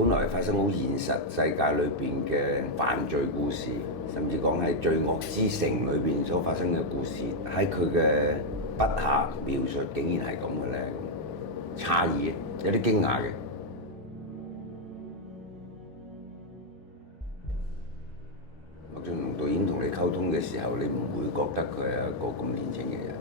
本來發生好現實世界裏邊嘅犯罪故事，甚至講係罪惡之城裏邊所發生嘅故事，喺佢嘅筆下描述，竟然係咁嘅咧，詫異，有啲驚訝嘅。麥浚龍導演同你溝通嘅時候，你唔會覺得佢係一個咁年輕嘅人。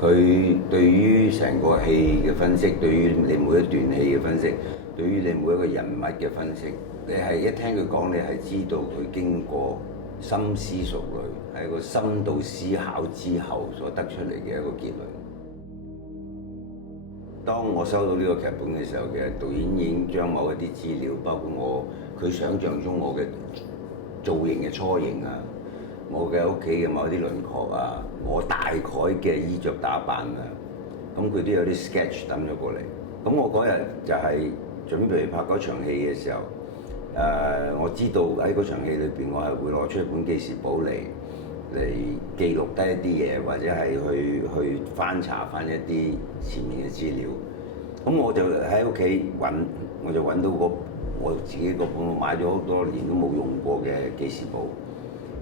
佢對於成個戲嘅分析，對於你每一段戲嘅分析，對於你每一個人物嘅分析，你係一聽佢講，你係知道佢經過深思熟慮，係一個深度思考之後所得出嚟嘅一個結論。當我收到呢個劇本嘅時候，其實導演已經將某一啲資料，包括佢想像中我嘅造型嘅雛形啊，我嘅屋企嘅某啲輪廓啊，我大概嘅衣着打扮啊，咁佢都有啲 sketch 抌咗過嚟。咁我嗰日就係準備拍嗰場戲嘅時候，我知道喺嗰場戲裏邊，我係會攞出一本記事簿嚟記錄低一啲嘢，或者係去翻查翻一啲前面嘅資料。咁我就喺屋企揾，我就揾到我自己個本，我買咗好多年都冇用過嘅記事簿。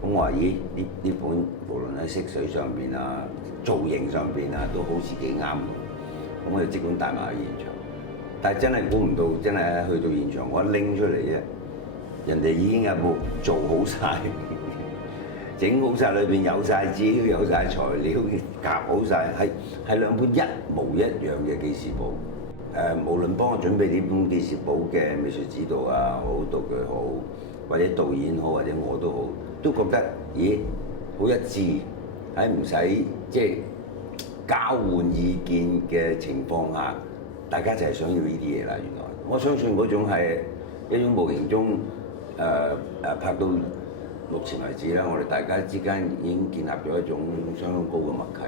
咁我話：咦，呢本無論喺色水上邊啊、造型上邊啊，都好似幾啱。咁我就即管帶埋去現場。但係真係估唔到，真係去到現場，我一拎出嚟啫，人哋已經有部做好晒、整好晒，裏邊有晒資料、有晒材料，夾好晒，係兩本一模一樣嘅記事簿。無論幫我準備呢本記事簿嘅美術指導啊好、道具好，或者導演好，或者我都好，都覺得咦好一致，喺唔使即係交換意見嘅情況下，大家就係想要呢啲嘢啦。原來我相信嗰種係一種無形中拍到目前為止啦，我哋大家之間已經建立咗一種相當高嘅默契。